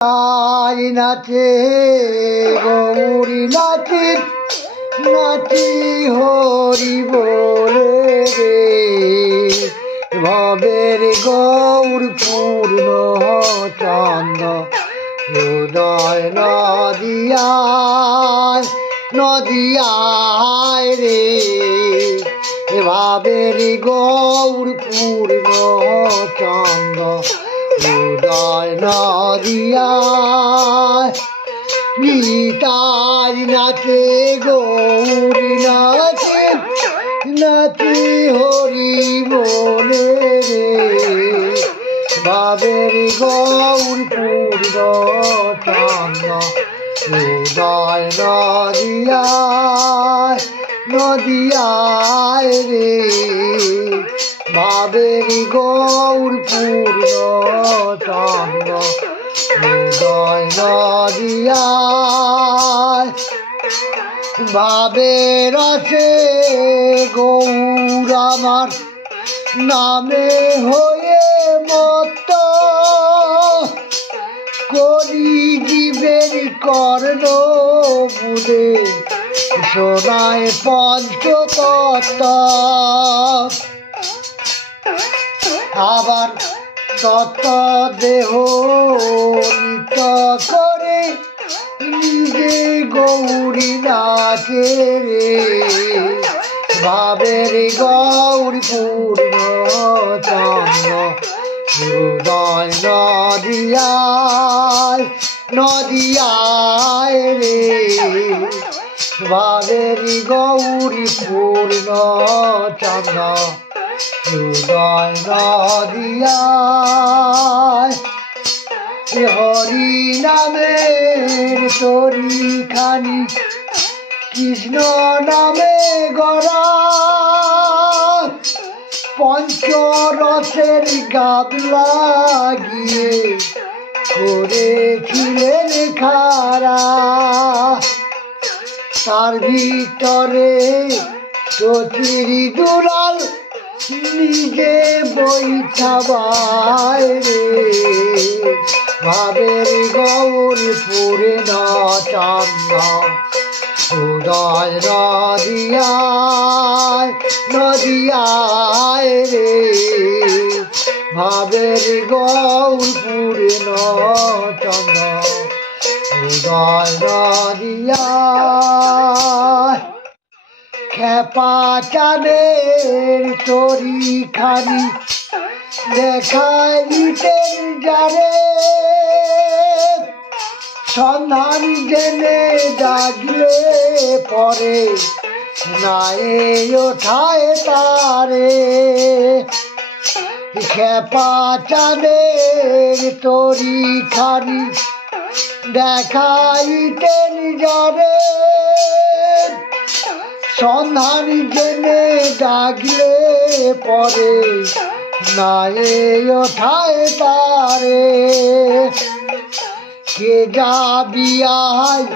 তাই নাচে গৌরী নাচি নাচি হরি বলে রে ভবের গৌর পূর্ণ চন্দ হৃদয় নদিয়ায় নদিয়ায় রে ভাবের গৌর পূর্ণ চন্দ হৃদয় নদিয়ায় নিতাই নাচে গৌরী নাচে নাচি হরি বলে রে ভাবের গৌর পূর্ণ চন্দ হৃদয় নদিয়ায় নদিয়ায় রে ভাবের গৌর পূর্ণ চন্দ হৃদয় নদিয়ায় ভাবের রসে গৌর আমার নামে হয়ে মত করি জীবের কর্ণ বুঝে শোনায় পঞ্চতত্ত্ব আবার তত্ত্ব দেহ নিত্য করে নিজে গৌরী নাচে রে ভাবের গৌরী পূর্ণ চন্দ্র হৃদয় নদিয়ায় নদিয়ায় রে ভাবের গৌরী পূর্ণ চন্দ্র হৃদয় নদিয়ায় হরি নামের তরি খানি কৃষ্ণ নামে গড়া পঞ্চরসের গাব লাগিয়ে করেছিলেন খারা তার ভিতরে চচিরি দুলাল নিজে বৈঠাবায় রে ভাবের গৌর পূর্ণ চন্দ হৃদয় নদিয়ায় নদিয়ায় রে ভাবের গৌর পূর্ণ চন্দ হৃদয় নদিয়ায় খেপা চাঁদের তরি খানি দেখায় দিতেন যারে সন্ধান জেনে ডাকলে পরে নাই ওঠায় তারে খেপা চাঁদের তরি খানি দেখাইতেন যারে সন্ধান জেনে ডাকলে পরে নাই ওঠায় তারে কে যাবি আয়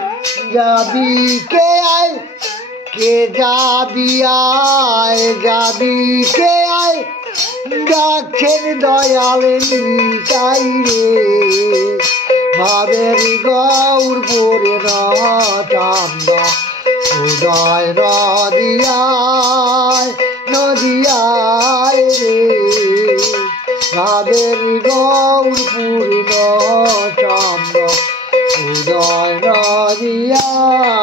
যাবি কে আয় কে যাবি আয় যাবি কে আয় ডাকছেন দয়াল নিতাই রে ভাবের গৌর পূর্ণ চন্দ হৃদয় নদিয়ায় নদিয়ায় রে ভাবের গৌর পূর্ণ চন্দ হৃদয় নদিয়ায়।